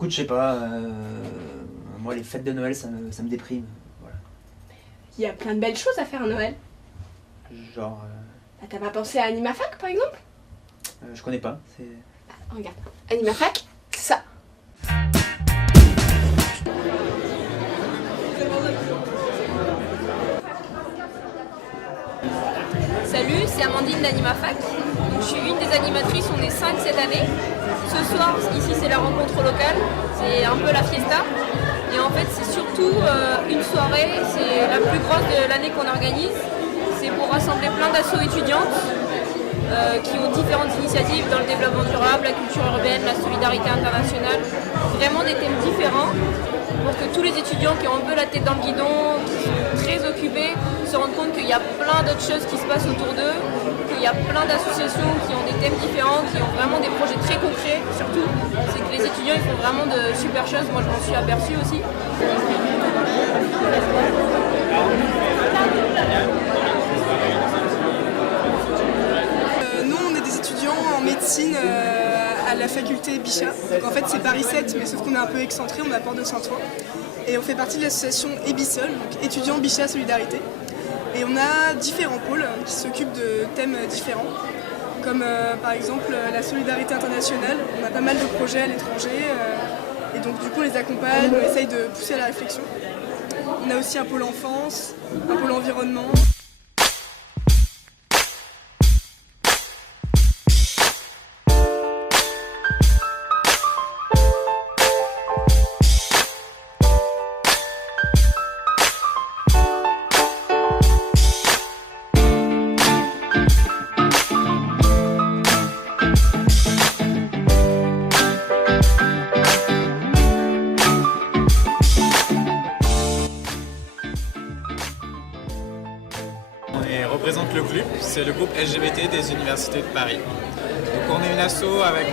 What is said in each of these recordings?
Écoute, je sais pas, moi les fêtes de Noël ça me déprime, voilà. Il y a plein de belles choses à faire à Noël. Genre, Ah, t'as pas pensé à Animafac par exemple? je connais pas, c'est... Ah, regarde, Animafac, c'est ça. Salut, c'est Amandine d'Animafac. Donc, je suis une des animatrices, on est 5 cette année. Ce soir, ici c'est la rencontre locale, c'est un peu la fiesta. Et en fait c'est surtout une soirée, c'est la plus grosse de l'année qu'on organise. C'est pour rassembler plein d'assauts étudiantes qui ont différentes initiatives dans le développement durable, la culture urbaine, la solidarité internationale. Vraiment des thèmes différents pour que tous les étudiants qui ont un peu la tête dans le guidon, qui sont très occupés, se rendent compte qu'il y a plein d'autres choses qui se passent autour d'eux, qu'il y a plein d'associations qui ont des thèmes différents, qui ont vraiment des projets très concrets. Surtout, c'est que les étudiants ils font vraiment de super choses, moi je m'en suis aperçue aussi. Nous on est des étudiants en médecine à la faculté Bichat. Donc en fait c'est Paris 7 mais sauf qu'on est un peu excentré, on est à Porte de Saint-Ouen. Et on fait partie de l'association EBISOL, donc étudiants Bichat Solidarité. Et on a différents pôles qui s'occupent de thèmes différents, comme par exemple la solidarité internationale. On a pas mal de projets à l'étranger et donc du coup on les accompagne, on essaye de pousser à la réflexion. On a aussi un pôle enfance, un pôle environnement. On représente le GLUP, c'est le groupe LGBT des universités de Paris. Donc on est une asso avec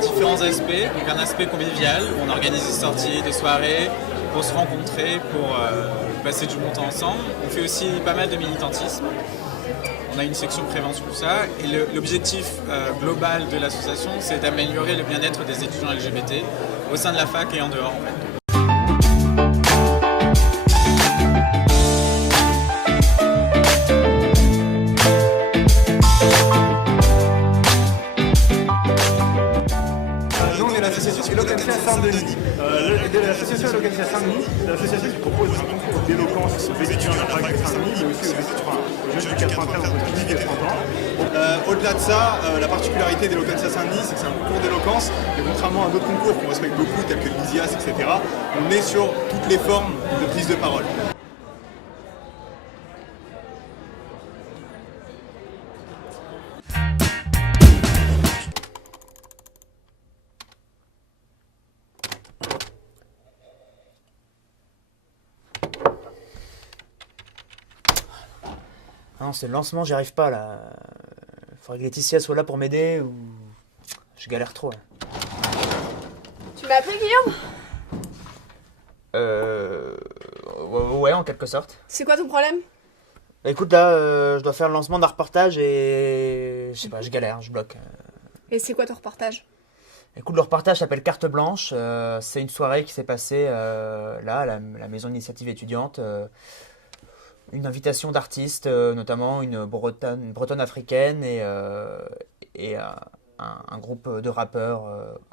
différents aspects, donc un aspect convivial où on organise des sorties, des soirées pour se rencontrer, pour passer du bon temps ensemble. On fait aussi pas mal de militantisme. On a une section prévention pour ça et l'objectif global de l'association c'est d'améliorer le bien-être des étudiants LGBT au sein de la fac et en dehors en fait. L'association Eloquentia Saint-Denis. L'association Eloquentia Saint-Denis, l'association qui propose un concours d'éloquence aux étudiants de la fac de Saint-Denis, mais aussi aux jeunes du 93 entre 18 et 30 ans. Au-delà de ça, la particularité d'Eloquentia Saint-Denis, c'est que c'est un concours d'éloquence, mais contrairement à d'autres concours qu'on respecte beaucoup, tels que l'ISIAS, etc., on est sur toutes les formes de prise de parole. Non, c'est le lancement, j'y arrive pas là. Faudrait que Laetitia soit là pour m'aider ou... Je galère trop là. Tu m'as appelé Guillaume? Ouais, en quelque sorte. C'est quoi ton problème? Bah écoute là, je dois faire le lancement d'un reportage et... Je sais pas, je galère, je bloque. Et c'est quoi ton reportage? Écoute, le reportage s'appelle Carte Blanche. C'est une soirée qui s'est passée là, à la maison d'initiative étudiante. Une invitation d'artistes, notamment une bretonne africaine et un groupe de rappeurs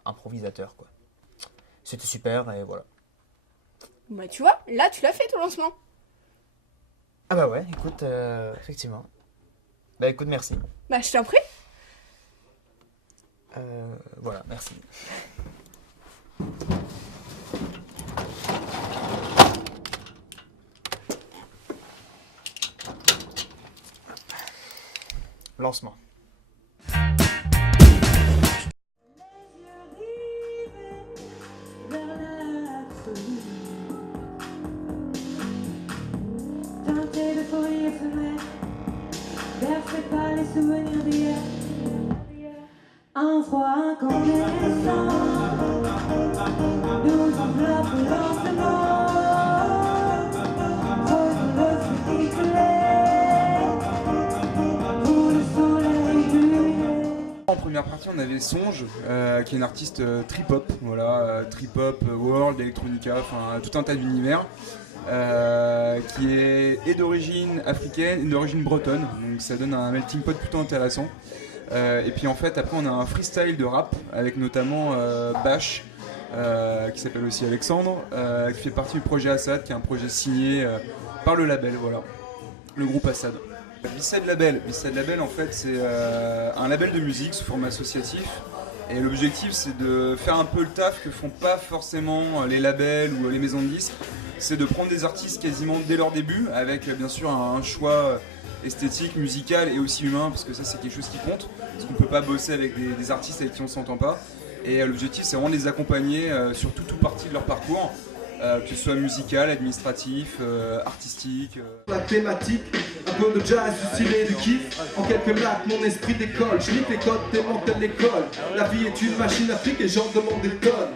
improvisateurs, quoi. C'était super et voilà. Bah tu vois, là tu l'as fait ton lancement. Ah bah ouais, écoute, effectivement. Bah écoute, merci. Bah je t'en prie. Voilà, merci. Lancement. Teinté de folie éphémère, bercé par les souvenirs d'hier. Un froid incandescent nous enveloppe lentement. Pose le feu éclair pour le soleil brûler. en première partie, on avait Songe, qui est une artiste trip-hop, voilà, trip-hop, world, electronica, enfin tout un tas d'univers, qui est d'origine africaine et d'origine bretonne, donc ça donne un melting pot plutôt intéressant. Et puis en fait, après, on a un freestyle de rap avec notamment Bash, qui s'appelle aussi Alexandre, qui fait partie du projet Assad, qui est un projet signé par le label, voilà, le groupe Assad. B-Side Label, en fait, c'est un label de musique sous forme associatif. Et l'objectif, c'est de faire un peu le taf que font pas forcément les labels ou les maisons de disques. C'est de prendre des artistes quasiment dès leur début, avec bien sûr un choix esthétique, musical et aussi humain, parce que ça, c'est quelque chose qui compte. Parce qu'on peut pas bosser avec des artistes avec qui on s'entend pas. Et l'objectif, c'est vraiment de les accompagner sur toute partie de leur parcours. Que ce soit musical, administratif, artistique. La thématique, un peu de jazz, du style et du kiff. En quelques lacs, mon esprit décolle. Je nique les codes, démantèle l'école. La vie est une machine à fric et j'en demande des tonnes.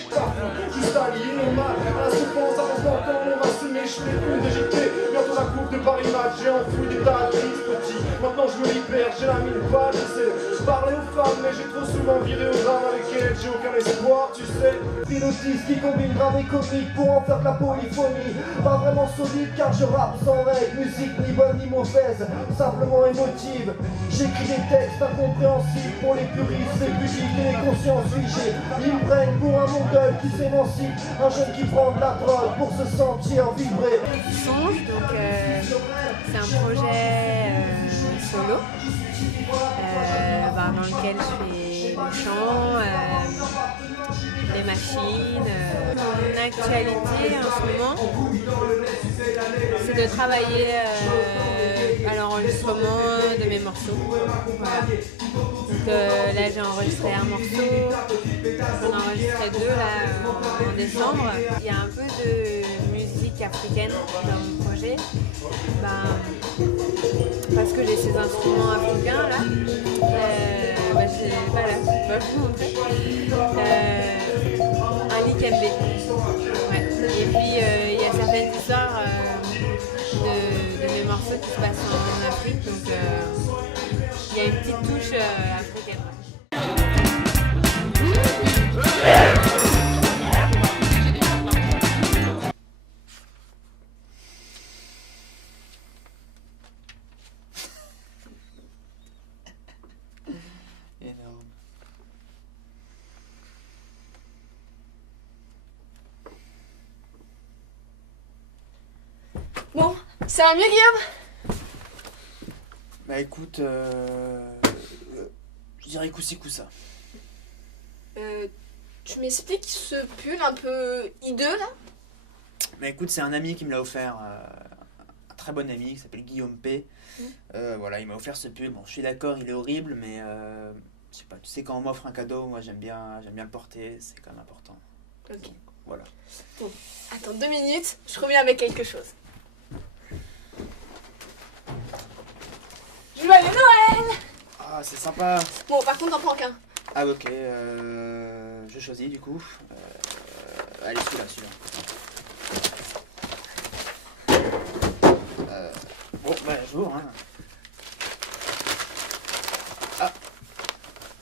Juste allié normal, à la souffrance, avant d'entendre, on va assumer. Je fais une DGT, bientôt la coupe de Paris Match. J'ai enfoui des tas de crises petits. Maintenant je me libère, j'ai la mine pas, je sais. Parler aux femmes, mais j'ai trop souvent viré au drame avec elles. J'ai aucun espoir, tu sais. Pilotis qui combine drame et comique pour en faire de la polyphonie. Pas vraiment solide car je rappe sans règle. Musique ni bonne ni mauvaise, simplement émotive. J'écris des textes incompréhensibles pour les puristes, les pudiques et les consciences figées. Ils me prennent pour un mongol qui s'émancipe, un jeune qui prend de la drogue pour se sentir vibrer. Songe, donc c'est un projet solo dans lequel je fais le chant, des machines. Mon actualité en ce moment, c'est de travailler à l'enregistrement de mes morceaux. Voilà. Donc là j'ai enregistré un morceau, j'en ai enregistré 2 là, en décembre. Il y a un peu de musique africaine dans mon projet. Parce que j'ai ces instruments africains là. Voilà, je vais vous montrer. Un likembé. Ouais. Et puis il y a certaines histoires de mes morceaux qui se passent en Afrique, donc il y a une petite touche africaine. Énorme. Bon, ça va mieux, Guillaume? Bah écoute, je dirais coup-ci, coup-ça. Tu m'expliques ce pull un peu hideux, là? Bah écoute, c'est un ami qui me l'a offert, un très bon ami qui s'appelle Guillaume P. Voilà, il m'a offert ce pull. Bon, je suis d'accord, il est horrible, mais je sais pas, tu sais, quand on m'offre un cadeau, moi j'aime bien le porter, c'est quand même important. Ok. Donc, voilà. Bon, attends 2 minutes, je reviens avec quelque chose. Joyeux Noël! Ah, c'est sympa. Bon, par contre, t'en prends qu'un. Ah ok, je choisis du coup. Allez, celui-là. Bon, bah, jour, hein. Ah,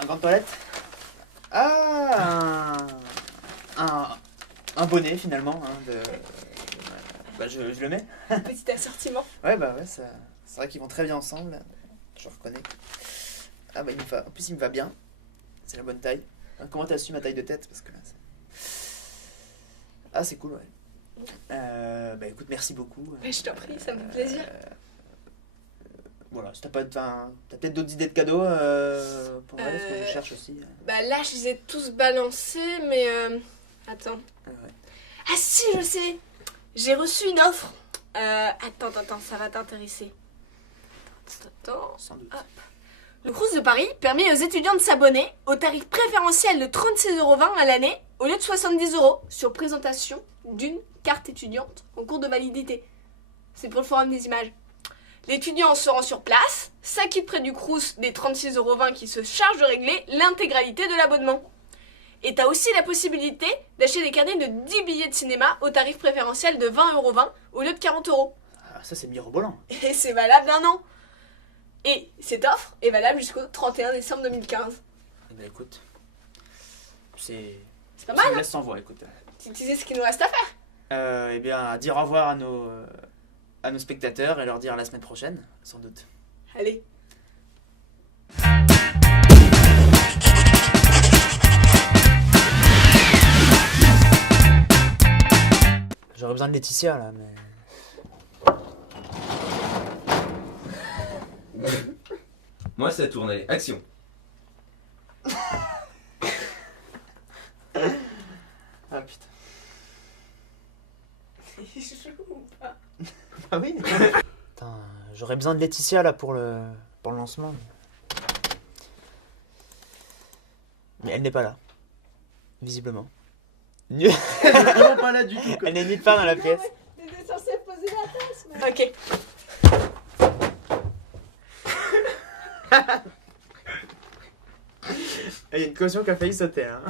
un grand toilette. Ah, un bonnet finalement. Hein, bah, je le mets. Petit assortiment. Ouais, bah ouais, c'est vrai qu'ils vont très bien ensemble. Je reconnais. Ah bah en plus il me va bien. C'est la bonne taille. Comment t'as su ma taille de tête? Parce que là, ah, c'est cool, ouais. Bah écoute, merci beaucoup. Mais je t'en prie, ça me fait plaisir. Voilà, si t'as peut-être d'autres idées de cadeaux pour Noël, parce que je cherche aussi. Bah là, je les ai tous balancés, mais attends. Ouais. Ah si, je sais. J'ai reçu une offre. Attends, ça va t'intéresser. Attends. Sans doute. Hop. Le Crous de Paris permet aux étudiants de s'abonner au tarif préférentiel de 36,20 € à l'année au lieu de 70 € sur présentation d'une carte étudiante en cours de validité. C'est pour le forum des images. L'étudiant se rend sur place, s'acquitte près du Crous des 36,20 € qui se charge de régler l'intégralité de l'abonnement. Et t'as aussi la possibilité d'acheter des carnets de 10 billets de cinéma au tarif préférentiel de 20,20 € au lieu de 40 €. Ah, ça c'est mirobolant. Et c'est valable d'1 an. Et cette offre est valable jusqu'au 31 décembre 2015. Bah écoute, c'est C'est pas mal, ça me hein? laisse sans voix, écoute. Tu sais ce qu'il nous reste à faire. Eh bien, à dire au revoir à nos spectateurs et leur dire à la semaine prochaine, sans doute. Allez. J'aurais besoin de Laetitia là, mais. Moi, ça tourne, allez, action. Ah putain. Il joue ou pas? Ah oui. Putain, j'aurais besoin de Laetitia là pour le lancement. Mais elle n'est pas là. Visiblement. Elle Vraiment pas là du tout. n'est nulle part dans la pièce. T'étais censé poser la tasse, mais... Ok. Il y a une caution qui a failli sauter. Hein.